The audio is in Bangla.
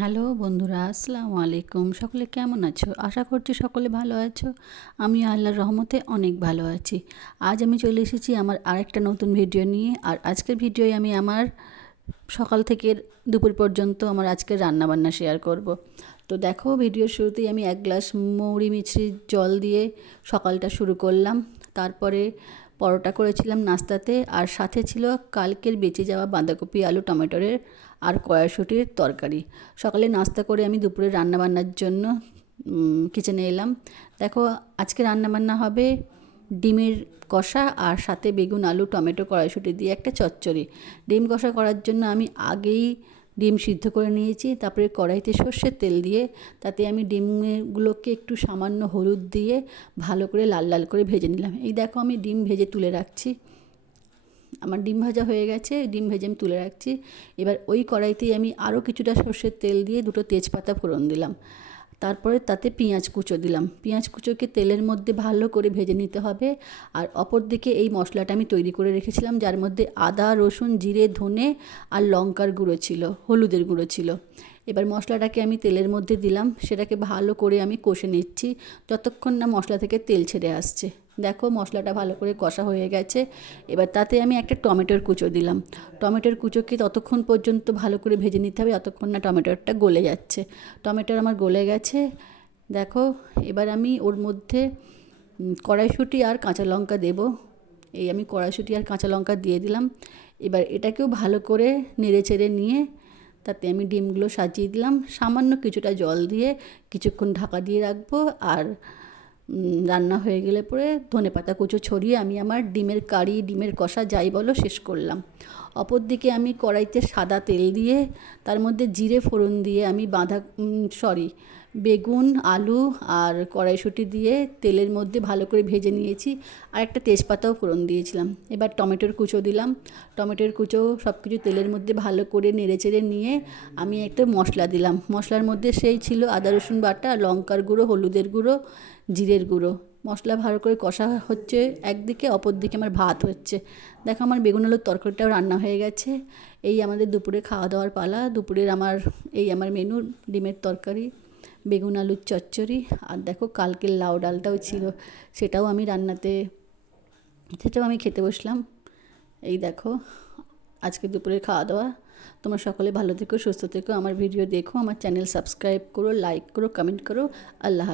হ্যালো বন্ধুরা, আসসালামু আলাইকুম। সকলে কেমন আছো? আশা করছি সকলে ভালো আছো। আমি আল্লাহর রহমতে অনেক ভালো আছি। আজ আমি চলে এসেছি আমার আরেকটা নতুন ভিডিও নিয়ে। আর আজকের ভিডিওয় আমি আমার সকাল থেকে দুপুর পর্যন্ত আমার আজকের রান্নাবান্না শেয়ার করব। তো দেখো, ভিডিওর শুরুতেই আমি এক গ্লাস মৌরি মিছরির জল দিয়ে সকালটা শুরু করলাম। তারপরে পরোটা করেছিলাম নাস্তাতে, আর সাথে ছিল কালকের বেঁচে যাওয়া বাঁধাকপি, আলু, টমেটোরের আর কড়াইশুটির তরকারি। সকালে নাস্তা করে আমি দুপুরে রান্নাবান্নার জন্য কিচেনে এলাম। দেখো, আজকে রান্নাবান্না হবে ডিমের কষা আর সাথে বেগুন, আলু, টমেটো, কড়াইশুটি দিয়ে একটা চচ্চড়ি। ডিম কষা করার জন্য আমি আগেই ডিম সিদ্ধ করে নিয়েছি, তারপরে কড়াইতে সর্ষের তেল দিয়ে তাতে আমি ডিমগুলোকে একটু সামান্য হলুদ দিয়ে ভালো করে লাল লাল করে ভেজে নিলাম। এই দেখো আমি ডিম ভেজে তুলে রাখছি। আমার ডিম ভাজা হয়ে গেছে, ডিম ভেজে আমি তুলে রাখছি। এবার ওই কড়াইতেই আমি আরও কিছুটা সর্ষের তেল দিয়ে দুটো তেজপাতা ফোড়ন দিলাম। তারপরে তাতে পেঁয়াজ কুচো দিলাম। পেঁয়াজ কুচোকে তেলের মধ্যে ভালো করে ভেজে নিতে হবে। আর অপর দিকে এই মশলাটা আমি তৈরি করে রেখেছিলাম, যার মধ্যে আদা, রসুন, জিরে, ধনে আর লঙ্কার গুঁড়ো ছিল, হলুদের গুঁড়ো ছিল। এবার মশলাটাকে আমি তেলের মধ্যে দিলাম, সেটাকে ভালো করে আমি কষে নিচ্ছি, যতক্ষণ না মশলা থেকে তেল ছেড়ে আসছে। দেখো মশলাটা ভালো করে কষা হয়ে গেছে। এবার তাতে আমি একটা টমেটোর কুচো দিলাম। টমেটোর কুচোকে ততক্ষণ পর্যন্ত ভালো করে ভেজে নিতে হবে, যতক্ষণ না টমেটোরটা গলে যাচ্ছে। টমেটোর আমার গলে গেছে। দেখো, এবার আমি ওর মধ্যে কড়াইশুঁটি আর কাঁচা লঙ্কা দেবো। এই আমি কড়াইশুঁটি আর কাঁচা লঙ্কা দিয়ে দিলাম। এবার এটাকেও ভালো করে নেড়ে চেড়ে নিয়ে তাতে আমি ডিমগুলো সাজিয়ে দিলাম। সামান্য কিছুটা জল দিয়ে কিছুক্ষণ ঢাকা দিয়ে রাখব। আর রান্না হয়ে গেলে পরে ধনে পাতা কুচো ছড়িয়ে আমি আমার ডিমের কারি, ডিমের কষা যাই বলো শেষ করলাম। অপর দিকে আমি কড়াইতে সাদা তেল দিয়ে, তার মধ্যে জিরে ফোড়ন দিয়ে আমি বাঁধা সরি বেগুন, আলু আর কড়াইশুঁটি দিয়ে তেলের মধ্যে ভালো করে ভেজে নিয়েছি আর একটা তেজপাতাও ফোড়ন দিয়েছিলাম। এবার টমেটোর কুচো দিলাম। টমেটোর কুচো সব কিছু তেলের মধ্যে ভালো করে নেড়ে চেড়ে নিয়ে আমি একটা মশলা দিলাম। মশলার মধ্যে সেই ছিল আদা রসুন বাটা, লঙ্কার গুঁড়ো, হলুদের গুঁড়ো জিরের গুঁড়ো। মশলা ভালো করে কষা হচ্ছে একদিকে অপর দিকে আমার ভাত হচ্ছে। দেখো আমার বেগুন আলুর তরকারিটাও রান্না হয়ে গেছে। এই আমাদের দুপুরে খাওয়া দাওয়ার পালা। দুপুরের আমার, এই আমার মেনু ডিমের তরকারি, বেগুন আলুর চচ্চড়ি। আর দেখো কালকের লাউ ডালটাও ছিল, সেটাও আমি রান্নাতে, সেটাও আমি খেতে বসলাম। এই দেখো, আজকে দুপুরের খাওয়া দাওয়া। তোমরা সকলে ভালো থেকো, সুস্থ থেকো। আমার ভিডিও দেখো, আমার চ্যানেল সাবস্ক্রাইব করো লাইক করো কমেন্ট করো। আল্লাহ